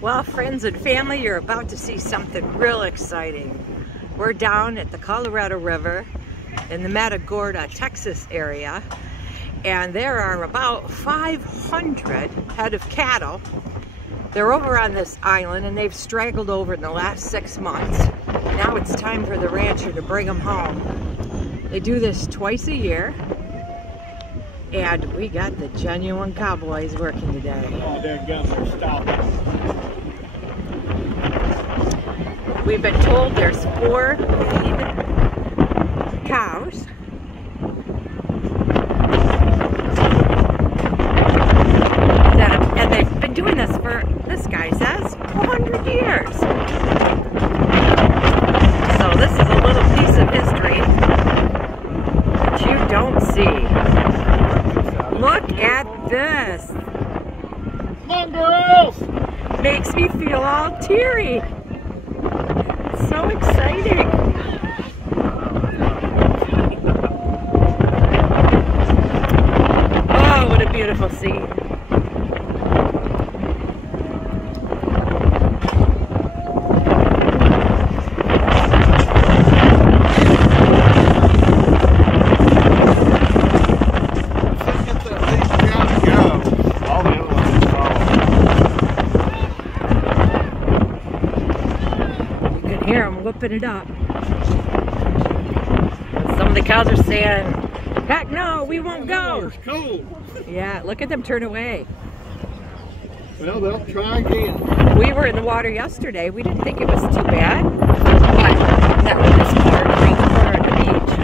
Well, friends and family, you're about to see something real exciting. We're down at the Colorado River in the Matagorda, Texas area, and there are about 500 head of cattle. They're over on this island and they've straggled over in the last 6 months. Now it's time for the rancher to bring them home. They do this twice a year, and we got the genuine cowboys working today. Oh, their guns are stopping. We've been told there's 4 lean cows. And they've been doing this for, this guy says, 400 years. So this is a little piece of history that you don't see. Look at this. Come on, girls! Makes me feel all teary. So exciting. Oh, what a beautiful scene. Here, I'm whipping it up. Some of the cows are saying, heck no, we won't go. It's cold. Yeah, look at them turn away. Well, they'll try again. We were in the water yesterday. We didn't think it was too bad. But that was this corner of the beach.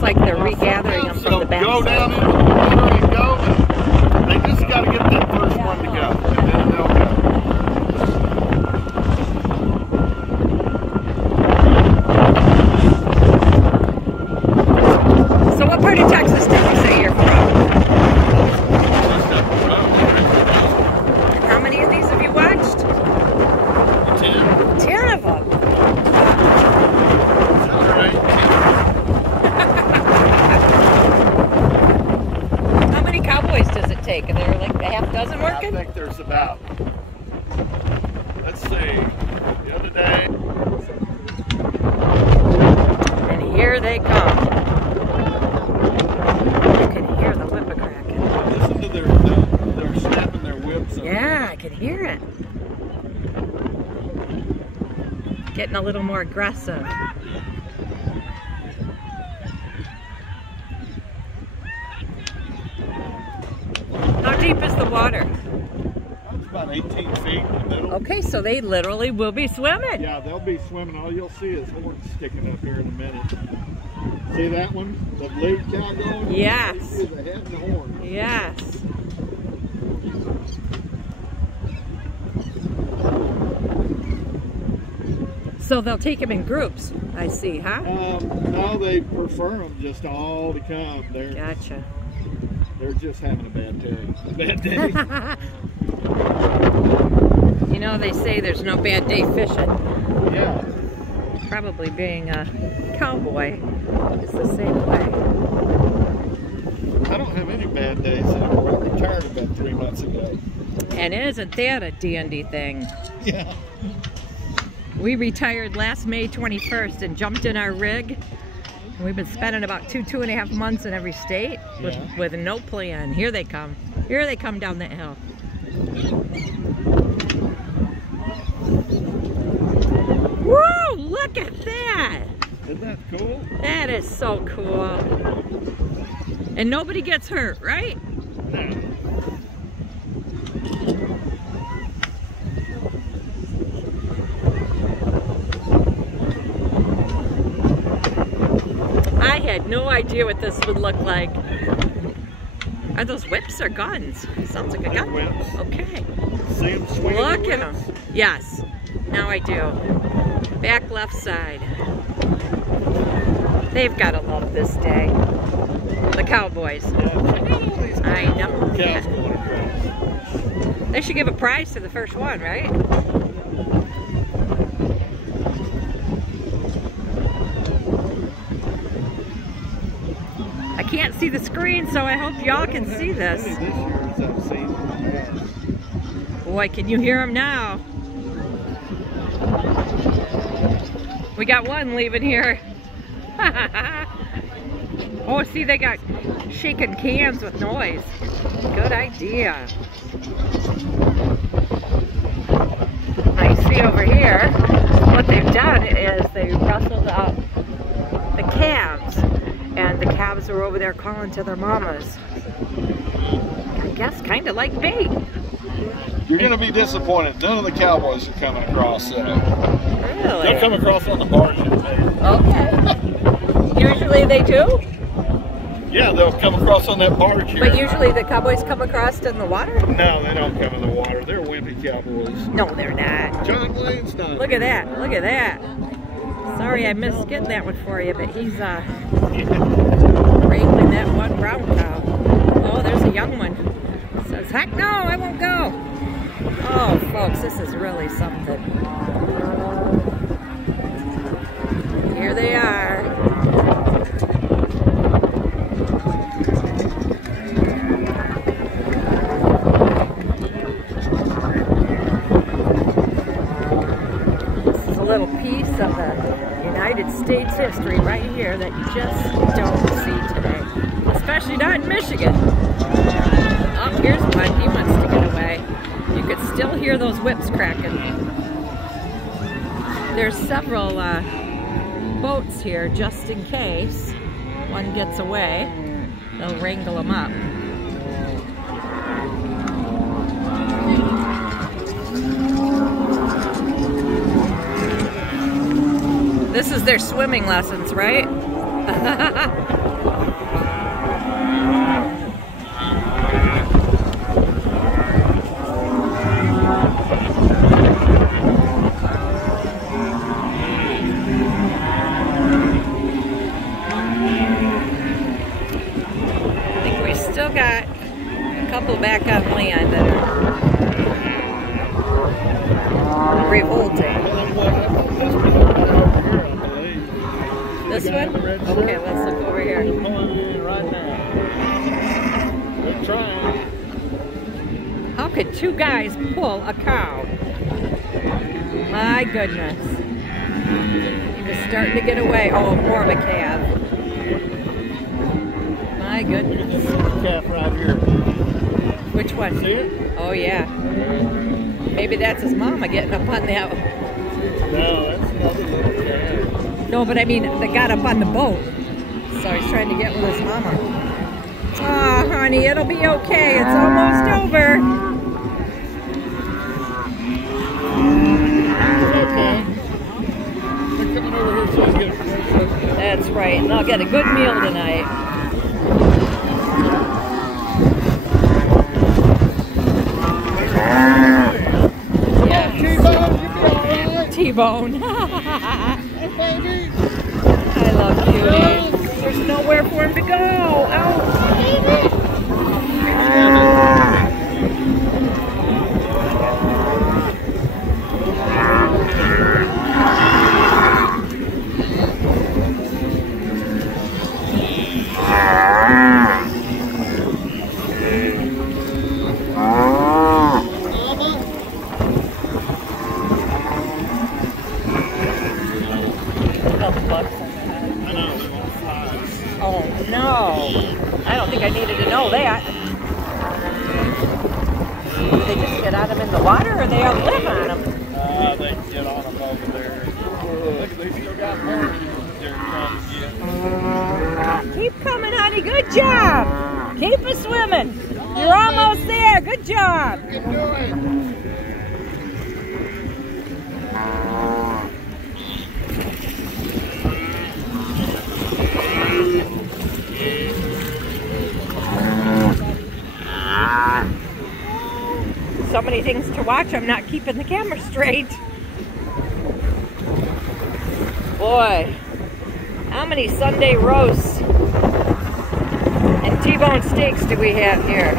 Like they're regathering them from the back. Go down into the water and go. They just got to get that first one to go, and then they'll go. So what part of Texas did you say you're from? And how many of these have you watched? 10. 10 of them. All right. Does it take? Are there like a half dozen working? I think there's about, let's see, the other day. And here they come. You can hear the whip a cracking. Listen to they're snapping their whips. Yeah, I can hear it. Getting a little more aggressive. How deep is the water? It's about 18 feet in the middle. Okay, so they literally will be swimming. Yeah, they'll be swimming. All you'll see is horns sticking up here in a minute. See that one? The lead cow going? Yes. You see the head and the horn. Yes. So they'll take them in groups, I see, huh? No, they prefer them just all to come. Gotcha. They're just having a bad day. You know, they say there's no bad day fishing. Yeah. Probably being a cowboy is the same way. I don't have any bad days anymore. I retired about 3 months ago. And isn't that a dandy thing? Yeah. We retired last May 21st and jumped in our rig. And we've been spending about 2.5 months in every state with no plan. Here they come. Here they come down that hill. Woo! Look at that! Isn't that cool? That is so cool. And nobody gets hurt, right? No. I had no idea what this would look like. Are those whips or guns? Sounds like a gun. Whips. Okay. See them swinging? Look at them. Yes. Now I do. Back left side. They've got to love this day. The cowboys. I know. Cows going across. They should give a prize to the first one, right? I can't see the screen, so I hope y'all can see this. Boy, can you hear them now? We got one leaving here. Oh, see, they got shaking cans with noise. Good idea. Now you see over here, what they've done is they rustled up the calves, and the calves are over there calling to their mamas. I guess kind of like bait. You're going to be disappointed. None of the cowboys are coming across that. Really? They'll come across on the barge. Okay. Usually they do? Yeah, they'll come across on that barge here. But usually the cowboys come across in the water? No, they don't come in the water. They're wimpy cowboys. No, they're not. John Wayne's not. Look at that. Look at that. Sorry I missed getting that one for you, but he's wrangling that one brown cow. Oh, there's a young one. Says, heck no, I won't go. Oh, folks, this is really something. Here they are. This is a little piece of the United States history right here that you just don't see today. Especially not in Michigan. Oh, here's one. He wants to get away. You could still hear those whips cracking. There's several boats here just in case one gets away. They'll wrangle them up. This is their swimming lessons, right? Got a couple back on land that are revolting. This one? Okay, let's look over here. How could two guys pull a cow? My goodness. He was starting to get away. Oh, more of a calf. My goodness. Calf right here. Which one? See it? Oh yeah. Maybe that's his mama getting up on that. No, that's another little calf. No, but I mean, they got up on the boat. So he's trying to get with his mama. Oh, honey, it'll be okay. It's almost over. It's okay. They're coming over here so I can get a photo. That's right. And I'll get a good meal tonight. T-bone. I love cuties. There's nowhere for him to go. Oh no, I don't think I needed to know that. Do they just get on them in the water or they all live on them? They can get on them over there. Look, they still got more they're trying to get. Keep coming, honey. Good job. Keep it swimming. You're almost there. Good job. Good doing. So many things to watch, I'm not keeping the camera straight. Boy, How many Sunday roasts and T-bone steaks do we have here?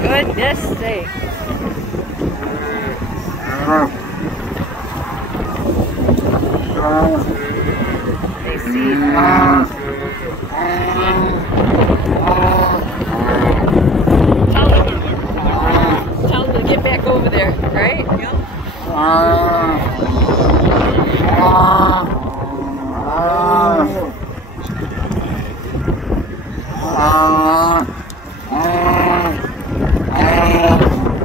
Goodness sake. They see. Tell them to get back over there, right? Yep.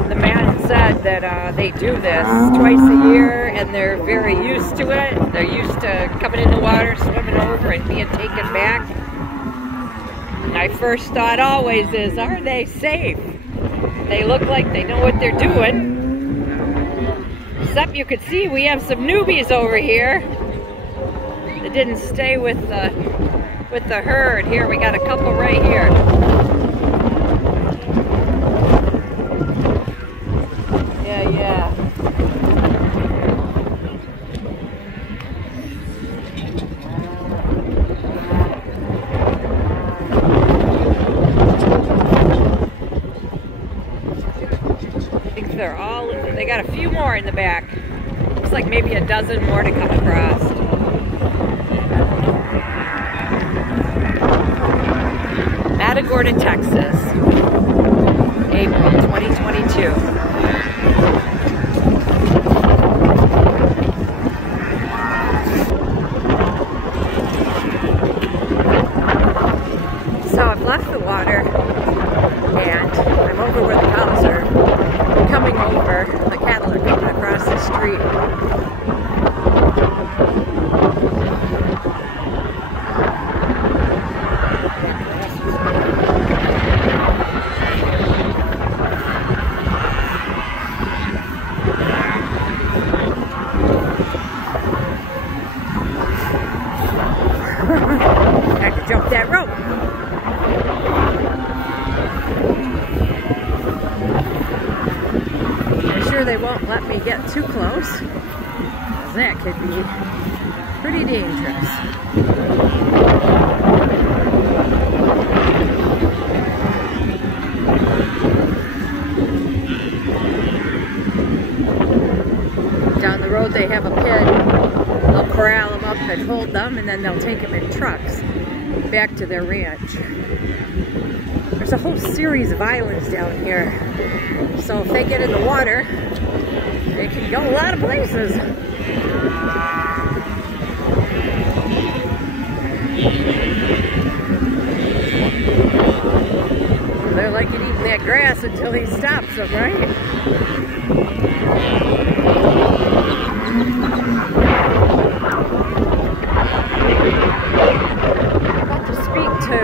The man said that they do this twice a year and they're very used to it. They're used to coming in the water, swimming over and being taken back. My first thought always is, are they safe? They look like they know what they're doing. Except you could see we have some newbies over here that didn't stay with the herd. Here we got a couple right here. Yeah. They're all, they got a few more in the back. Looks like maybe a dozen more to come across. Matagorda, Texas, April 2022. So I've left the water and I'm over where the cows are coming over. The cattle are coming across the street. I have to jump that rope. They won't let me get too close. That could be pretty dangerous. Down the road they have a pit. They'll corral them up and hold them, and then they'll take them in trucks back to their ranch. There's a whole series of islands down here. So if they get in the water, they can go a lot of places. They're like eating that grass until he stops them, right? I'm about to speak to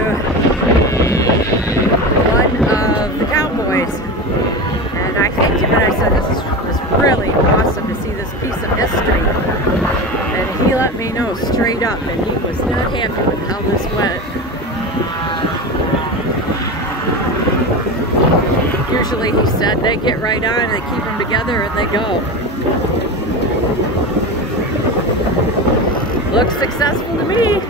one of the cowboys. And I thanked him and I said, this was really awesome to see this piece of history. And he let me know straight up that he was not happy with how this went. Usually he said they get right on, they keep them together and they go. Looks successful to me.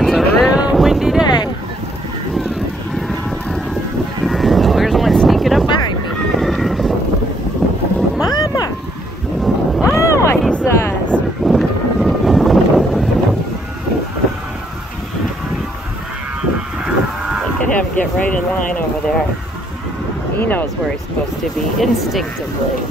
It's a real windy day. Oh, there's one sneaking up behind me. Mama! Mama, he says. Look at him get right in line over there. He knows where he's supposed to be instinctively.